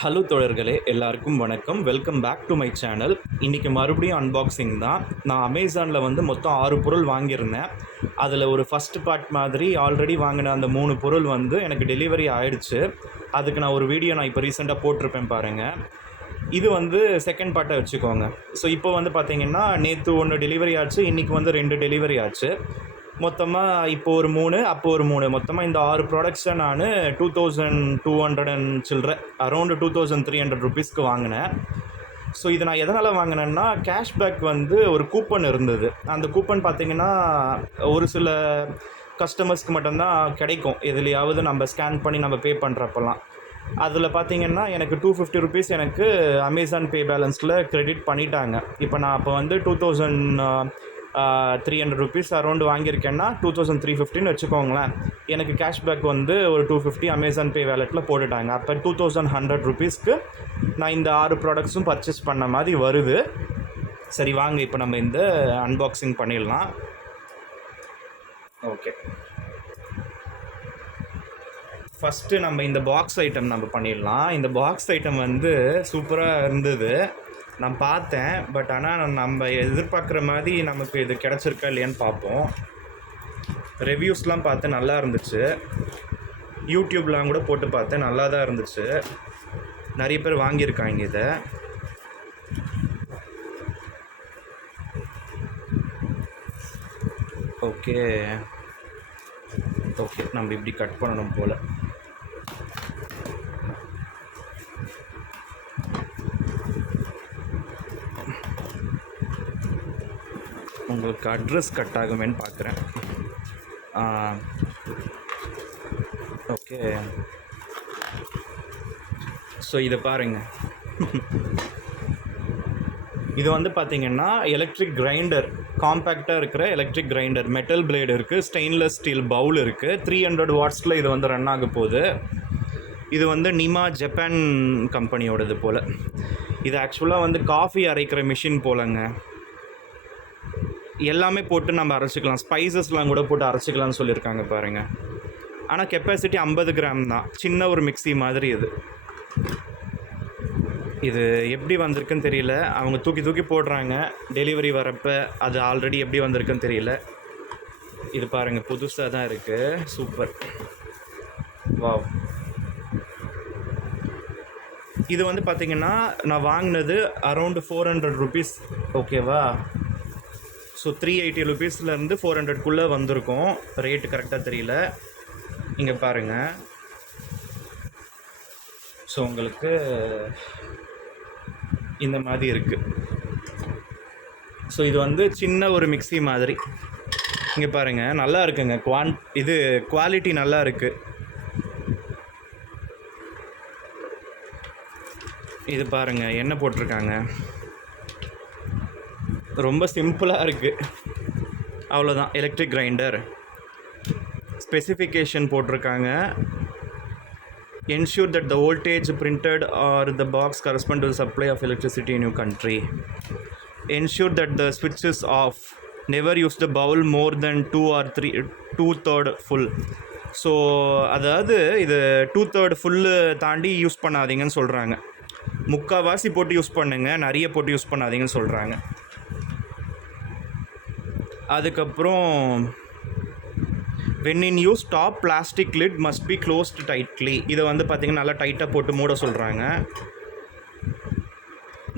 Hello தோழர்களே, எல்லாருக்கும் வணக்கம். Welcome back to my channel. இன்றைக்கி மறுபடியும் அன்பாக்சிங் தான். நான் அமேசானில் வந்து மொத்தம் 6 பொருள் வாங்கியிருந்தேன். அதில் ஒரு ஃபஸ்ட்டு பார்ட் மாதிரி ஆல்ரெடி வாங்கின அந்த 3 பொருள் வந்து எனக்கு டெலிவரி ஆகிடுச்சு. அதுக்கு நான் ஒரு வீடியோ இப்போ ரீசெண்டாக போட்டிருப்பேன் பாருங்கள். இது வந்து செகண்ட் பார்ட்டை வச்சுக்கோங்க. ஸோ இப்போ வந்து பார்த்திங்கன்னா நேற்று 1 டெலிவரி ஆச்சு, இன்றைக்கி வந்து 2 டெலிவரி ஆச்சு. மொத்தமாக இப்போ ஒரு 3, அப்போ ஒரு 3, மொத்தமாக இந்த 6 ப்ராடக்ட்ஸை நான் 2200 அண்ட் சில்ட்ர அரௌண்டு 2300 ருபீஸ்க்கு வாங்கினேன். ஸோ இதை நான் எதனால் வாங்கினேன்னா, கேஷ்பேக் வந்து ஒரு கூப்பன் இருந்தது. அந்த கூப்பன் பார்த்திங்கன்னா ஒரு சில கஸ்டமர்ஸ்க்கு மட்டும்தான் கிடைக்கும், எதுலையாவது நம்ம ஸ்கேன் பண்ணி நம்ம பே பண்ணுறப்பெல்லாம். அதில் பார்த்திங்கன்னா எனக்கு 250 ருபீஸ் எனக்கு அமேசான் பே பேலன்ஸில் க்ரெடிட் பண்ணிட்டாங்க. இப்போ நான் அப்போ வந்து 2300 ருபீஸ் அரௌண்டு வாங்கியிருக்கேன்னா 2350ன்னு வச்சுக்கோங்களேன். எனக்கு கேஷ்பேக் வந்து ஒரு 250 அமேசான் பே வேலெட்டில் போட்டுட்டாங்க. அப்போ 2100 ருபீஸ்க்கு நான் இந்த 6 ப்ராடக்ட்ஸும் பர்ச்சேஸ் பண்ண மாதிரி வருது. சரி வாங்க, இப்போ நம்ம இந்த அன்பாக்சிங் பண்ணிடலாம். ஓகே, ஃபஸ்ட்டு நம்ம இந்த பாக்ஸ் ஐட்டம் நம்ம பண்ணிடலாம். இந்த பாக்ஸ் ஐட்டம் வந்து சூப்பராக இருந்தது, நான் பார்த்தேன். பட் ஆனால் நம்ம எதிர்பார்க்குற மாதிரி நமக்கு இது கிடச்சிருக்கா இல்லையான்னு பார்ப்போம். ரிவ்யூஸ்லாம் பார்த்து நல்லா இருந்துச்சு, யூடியூப்லாம் கூட போட்டு பார்த்தேன், நல்லா தான் இருந்துச்சு. நிறைய பேர் வாங்கியிருக்காங்க இதை. ஓகே ஓகே, நம்ம இப்படி கட் பண்ணணும் போல். உங்களுக்கு அட்ரஸ் கட் ஆகுமேன்னு பார்க்குறேன். ஓகே, ஸோ இதை பாருங்கள். இது வந்து பார்த்திங்கன்னா எலக்ட்ரிக் கிரைண்டர், காம்பேக்டாக இருக்கிற எலக்ட்ரிக் கிரைண்டர், மெட்டல் பிளேடு இருக்குது, ஸ்டெயின்லெஸ் ஸ்டீல் பவுல் இருக்குது, 300 வாட்ஸில் இது வந்து ரன் ஆக போகுது. இது வந்து நிமா ஜப்பான் கம்பெனியோடது போல். இது ஆக்சுவலாக வந்து காஃபி அரைக்கிற மிஷின் போலங்க. எல்லாமே போட்டு நம்ம அரைச்சிக்கலாம், ஸ்பைசஸ்லாம் கூட போட்டு அரைச்சிக்கலாம்னு சொல்லியிருக்காங்க பாருங்கள். ஆனால் கெப்பாசிட்டி 50 கிராம் தான், சின்ன ஒரு மிக்ஸி மாதிரி. இது எப்படி வந்திருக்குன்னு தெரியல, அவங்க தூக்கி தூக்கி போடுறாங்க டெலிவரி வரப்போ. அது ஆல்ரெடி எப்படி வந்திருக்குன்னு தெரியல. இது பாருங்கள், புதுசாக தான் இருக்குது, சூப்பர், வாவ். இது வந்து பார்த்திங்கன்னா நான் வாங்கினது அரௌண்டு 400 ருபீஸ், ஓகேவா. ஸோ 380 ருபீஸ்லேருந்து 400க்குள்ளே வந்திருக்கும், ரேட்டு கரெக்டாக தெரியல. இங்கே பாருங்கள். ஸோ உங்களுக்கு இந்த மாதிரி இருக்குது. ஸோ இது வந்து சின்ன ஒரு மிக்ஸி மாதிரி. இங்கே பாருங்கள், நல்லா இருக்குங்க, இது குவாலிட்டி நல்லா இருக்குது. இது பாருங்கள் என்ன போட்டிருக்காங்க, ரொம்ப சிம்பிளாக இருக்குது, அவ்வளோதான். எலக்ட்ரிக் கிரைண்டர் ஸ்பெசிஃபிகேஷன் போட்டிருக்காங்க. ensure that the voltage printed or the box correspond to the supply of electricity in your country. Ensure that the switch is off. Never use the bowl more than 2 or 2/3 full. So அதாவது இது 2/3 full தாண்டி use பண்ணாதீங்கன்னு சொல்கிறாங்க. முக்கால்வாசி போட்டு use பண்ணுங்கள், நிறைய போட்டு use பண்ணாதீங்கன்னு சொல்கிறாங்க. அதுக்கப்புறம் when in use, top plastic lid must be closed tightly. இதை வந்து பார்த்திங்கன்னா நல்லா டைட்டாக போட்டு மூட சொல்கிறாங்க.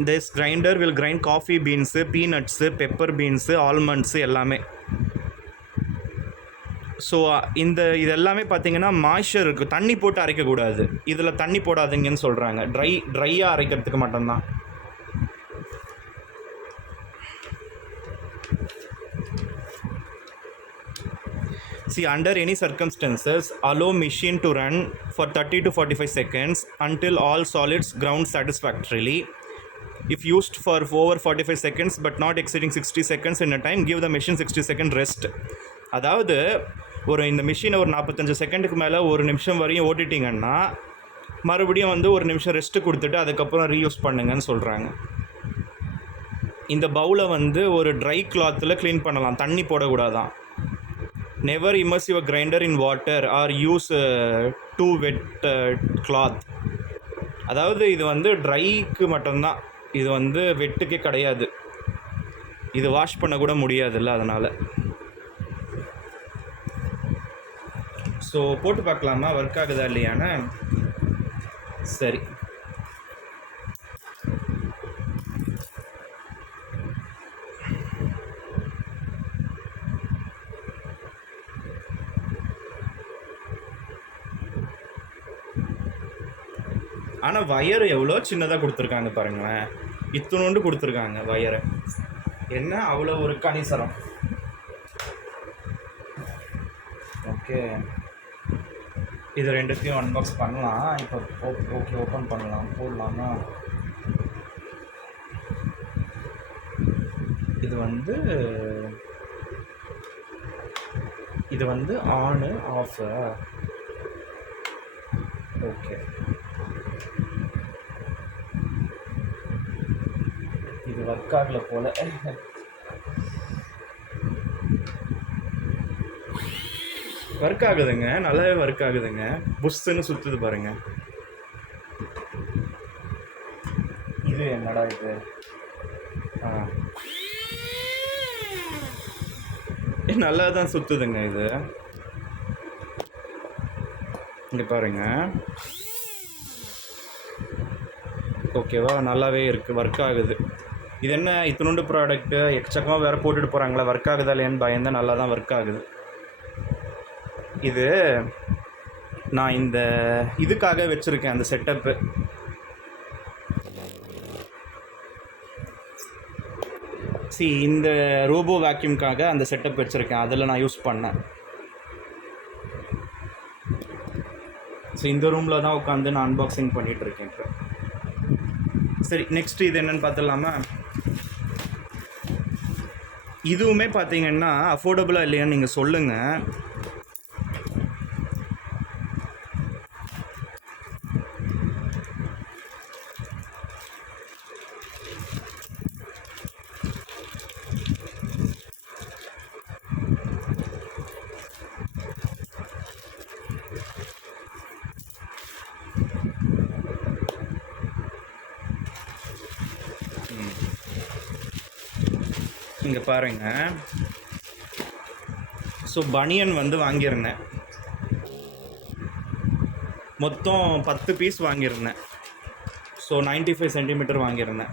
this grinder will grind coffee beans, peanuts, pepper beans, almonds எல்லாமே. ஸோ இது எல்லாமே பார்த்திங்கன்னா மாய்ஸ்சர் இருக்குது, தண்ணி போட்டு அரைக்கக்கூடாது. இதில் தண்ணி போடாதீங்கன்னு சொல்கிறாங்க, ட்ரையாக அரைக்கிறதுக்கு மட்டும்தான். See, under any circumstances, allow machine to run for 30 to 45 seconds until all solids ground satisfactorily. If used for over 45 seconds but not exceeding 60 seconds in a time, give the machine 60 second rest. அதாவது இந்த மிஷினை ஒரு 45 செகண்டுக்கு மேலே 1 நிமிஷம் வரையும் ஓட்டிட்டிங்கன்னா மறுபடியும் வந்து 1 நிமிஷம் ரெஸ்ட்டு கொடுத்துட்டு அதுக்கப்புறம் ரீயூஸ் பண்ணுங்கன்னு சொல்கிறாங்க. இந்த பவுலை வந்து ஒரு ட்ரை கிளாத்தில் க்ளீன் பண்ணலாம், தண்ணி போடக்கூடாதான். Never immerse your grinder in water or use too wet cloth. அதாவது இது வந்து ட்ரைக்கு மட்டும்தான், இது வந்து வெட்டுக்கே கிடையாது. இது வாஷ் பண்ண கூட முடியாதுல்ல, அதனால். ஸோ போட்டு பார்க்கலாமா ஒர்க் ஆகுதா இல்லையான்னு? சரி, ஆனால் வயர் எவ்வளோ சின்னதாக கொடுத்துருக்காங்க பாருங்களேன். இத்தனோண்டு கொடுத்துருக்காங்க வயரை. என்ன அவ்வளோ ஒரு கணிசரம். ஓகே, இது ரெண்டுத்தையும் அன்பாக்ஸ் பண்ணலாம் இப்போ. ஓகே, ஓப்பன் பண்ணலாம், போடலாமா? இது வந்து ஆனு ஆஃபு. ஓகே, இது ஒர்க் ஆகல போல. ஒர்க் ஆகுதுங்க, நல்லாவே ஒர்க் ஆகுதுங்க. புஷ்ஷுன்னு சுற்றுது பாருங்க. இது என்னடா இது? நல்லா தான் சுற்றுதுங்க இது. இங்கே பாருங்க. ஓகேவா, நல்லாவே இருக்குது, ஒர்க் ஆகுது. இது என்ன இத்தினோண்டு ப்ராடக்ட்டு, எக்கச்சக்கமாக வேறு போட்டுட்டு போகிறாங்களா, ஒர்க் ஆகுதா இல்லையான்னு பயந்தான். நல்லா தான் ஒர்க் ஆகுது. இது நான் இந்த இதுக்காக வச்சுருக்கேன், அந்த செட்டப்பு. இந்த ரோபோ வேக்யூம்காக அந்த செட்டப் வச்சுருக்கேன், அதில் நான் யூஸ் பண்ணேன். ஸோ இந்த ரூமில் தான் உட்காந்து நான் அன்பாக்சிங் பண்ணிகிட்ருக்கேன் இப்போ. சரி, நெக்ஸ்ட்டு இது என்னென்னு பார்த்துடலாமா? இதுவுமே பார்த்தீங்கன்னா அஃபோர்டபுளாக இல்லையான்னு நீங்கள் சொல்லுங்கள். இங்கே பாருங்கள். ஸோ பனியன் வந்து வாங்கியிருந்தேன், மொத்தம் 10 பீஸ் வாங்கியிருந்தேன். ஸோ 95 சென்டிமீட்டர் வாங்கியிருந்தேன்.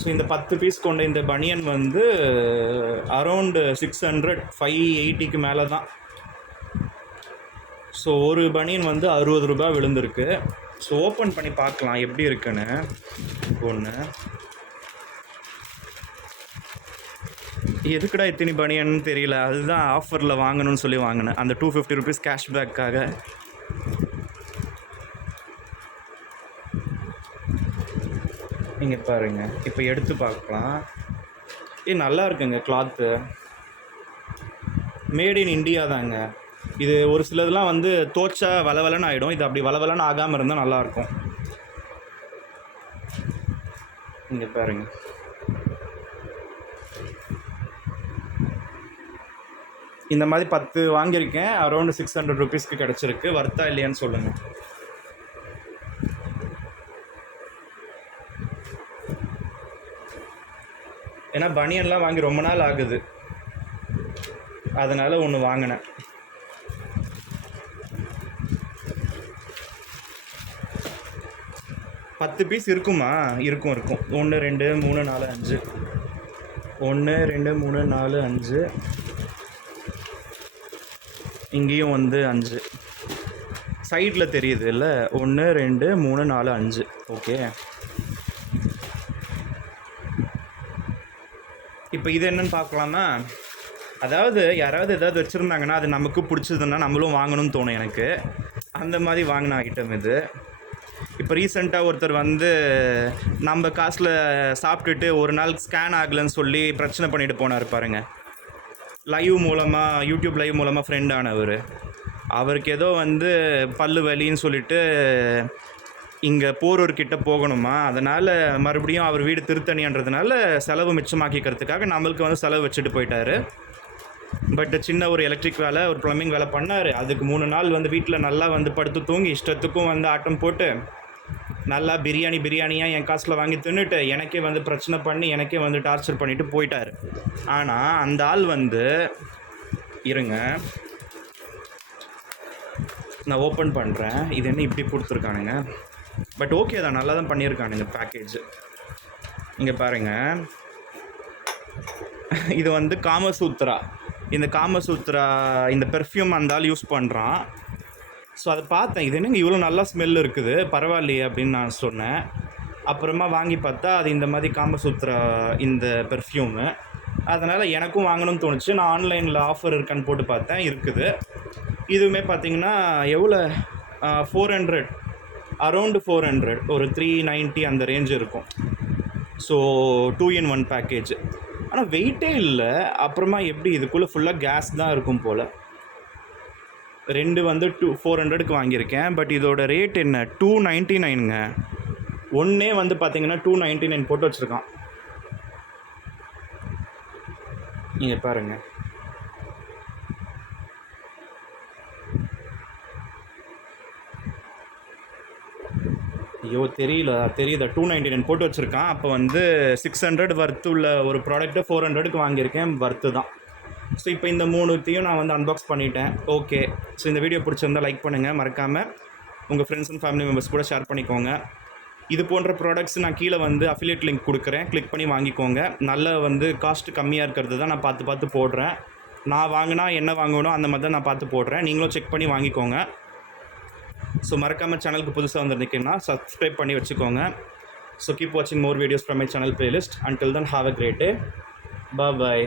ஸோ இந்த 10 பீஸ் கொண்ட இந்த பனியன் வந்து அரௌண்டு 600, 580க்கு மேலே தான். ஸோ ஒரு பனியன் வந்து 60 ரூபா விழுந்திருக்கு. ஸோ ஓப்பன் பண்ணி பார்க்கலாம் எப்படி இருக்குன்னு. ஒன்று, எதுக்குடா இத்தனி பனியன்னு தெரியல, அதுதான் ஆஃபரில் வாங்கணும்னு சொல்லி வாங்கினேன், அந்த 250 ருபீஸ் கேஷ்பேக்காக. நீங்கள் பாருங்கள், இப்போ எடுத்து பார்க்கலாம். நல்லா இருக்குங்க கிளாத்து, மேட் இன் இண்டியா தாங்க. இது ஒரு சிலதெல்லாம் வந்து தோச்சா வளவலன்னு ஆகிடும், இது அப்படி வளவலன்னு ஆகாமல் இருந்தால் நல்லாயிருக்கும். இங்கே பாருங்கள், இந்த மாதிரி 10 வாங்கியிருக்கேன், அரௌண்டு 600 ருபீஸ்க்கு கிடச்சிருக்கு. வர்த்தா இல்லையான்னு சொல்லுங்கள். ஏன்னா பனியன்லாம் வாங்கி ரொம்ப நாள் ஆகுது, அதனால் ஒன்று வாங்கினேன். பத்து பீஸ் இருக்குமா? இருக்கும். 1 2 3 4 5, 1 2 3 4 5, இங்கேயும் வந்து 5 சைடில் தெரியுது இல்லை? 1 2 3 4 5. ஓகே, இப்போ இது என்னன்னு பார்க்கலாமா? அதாவது யாராவது ஏதாவது வச்சுருந்தாங்கன்னா அது நமக்கு பிடிச்சதுன்னா நம்மளும் வாங்கணும்னு தோணும் எனக்கு. அந்த மாதிரி வாங்கின ஐட்டம் இது. இப்போ ரீசெண்டாக ஒருத்தர் வந்து நம்ம காசில் சாப்பிட்டுட்டு ஒரு நாள் ஸ்கேன் ஆகலைன்னு சொல்லி பிரச்சனை பண்ணிட்டு போனார் பாருங்க. லைவ் மூலமாக, யூடியூப் லைவ் மூலமாக ஃப்ரெண்ட் ஆனவர். அவருக்கு ஏதோ வந்து பல்லு வலின்னு சொல்லிட்டு இங்கே போரூர்கிட்ட போகணுமா, அதனால் மறுபடியும் அவர் வீடு திருத்தணின்றதுனால செலவு மிச்சமாக்கிக்கிறதுக்காக நம்மளுக்கு வந்து செலவு வச்சுட்டு போயிட்டார். பட் சின்ன ஒரு எலக்ட்ரிக் வேலை, ஒரு ப்ளம்பிங் வேலை பண்ணார். அதுக்கு 3 நாள் வந்து வீட்டில் நல்லா வந்து படுத்து தூங்கி இஷ்டத்துக்கும் வந்து ஆட்டம் போட்டு நல்லா பிரியாணியாக என் காசில் வாங்கி தின்னுட்டு எனக்கே வந்து பிரச்சனை பண்ணி எனக்கே வந்து டார்ச்சர் பண்ணிவிட்டு போயிட்டார். ஆனால் அந்த ஆள் வந்து இருங்க நான் ஓப்பன் பண்ணுறேன். இது என்ன இப்படி கொடுத்துருக்கானுங்க? பட் ஓகே தான், நல்லா தான் பண்ணியிருக்கானுங்க பேக்கேஜ். இங்கே பாருங்கள், இது வந்து காமசூத்ரா. இந்த காமசூத்ரா இந்த பெர்ஃப்யூம் அந்த ஆள் யூஸ் பண்ணுறான். ஸோ அதை பார்த்தேன், இது என்னங்க இவ்வளோ நல்லா ஸ்மெல் இருக்குது, பரவாயில்லையே அப்படின்னு நான் சொன்னேன். அப்புறமா வாங்கி பார்த்தா அது இந்த மாதிரி காமசூத்ரா இந்த பெர்ஃப்யூமு. அதனால் எனக்கும் வாங்கணும்னு தோணுச்சு. நான் ஆன்லைனில் ஆஃபர் இருக்கான்னு போட்டு பார்த்தேன், இருக்குது. இதுவுமே பார்த்திங்கன்னா எவ்வளோ 400, அரௌண்டு 400, ஒரு 390 அந்த ரேஞ்ச் இருக்கும். So 2-in-1 package. ஆனால் வெயிட்டே இல்லை. அப்புறமா எப்படி இதுக்குள்ளே ஃபுல்லாக கேஸ் தான் இருக்கும் போல். 2 வந்து 400க்கு வாங்கியிருக்கேன். பட் இதோட ரேட் என்ன 299ங்க. ஒன்றே வந்து பார்த்திங்கன்னா 299 போட்டு வச்சுருக்கான். நீங்கள் பாருங்கள், ஐயோ தெரியுதா 299 போட்டு வச்சுருக்கான். அப்போ வந்து 600 வர்த்து உள்ள ஒரு ப்ராடக்ட்டை 400க்கு வாங்கியிருக்கேன், வர்த்து தான். ஸோ இப்போ இந்த 3த்தையும் நான் வந்து அன்பாக்ஸ் பண்ணிட்டேன். ஓகே, ஸோ இந்த வீடியோ பிடிச்சிருந்தால் லைக் பண்ணுங்கள், மறக்காமல் உங்கள் ஃப்ரெண்ட்ஸ் அண்ட் ஃபேமிலி மெம்பர்ஸ் கூட ஷேர் பண்ணிக்கோங்க. இது போன்ற ப்ராடக்ட்ஸ் நான் கீழே வந்து அஃபிலியேட் லிங்க் கொடுக்குறேன், கிளிக் பண்ணி வாங்கிக்கோங்க. நல்ல வந்து காஸ்ட் கம்மியாக இருக்கிறது தான் நான் பார்த்து போடுறேன். நான் வாங்கினா என்ன வாங்கணும் அந்த மாதிரி தான் நான் பார்த்து போடுறேன். நீங்களும் செக் பண்ணி வாங்கிக்கோங்க. ஸோ மறக்காமல் சேனலுக்கு புதுசாக வந்துருக்கீங்கன்னா சப்ஸ்கிரைப் பண்ணி வச்சுக்கோங்க. ஸோ கீப் வாட்சிங் more videos from my channel playlist. Until then have a great day. Bye.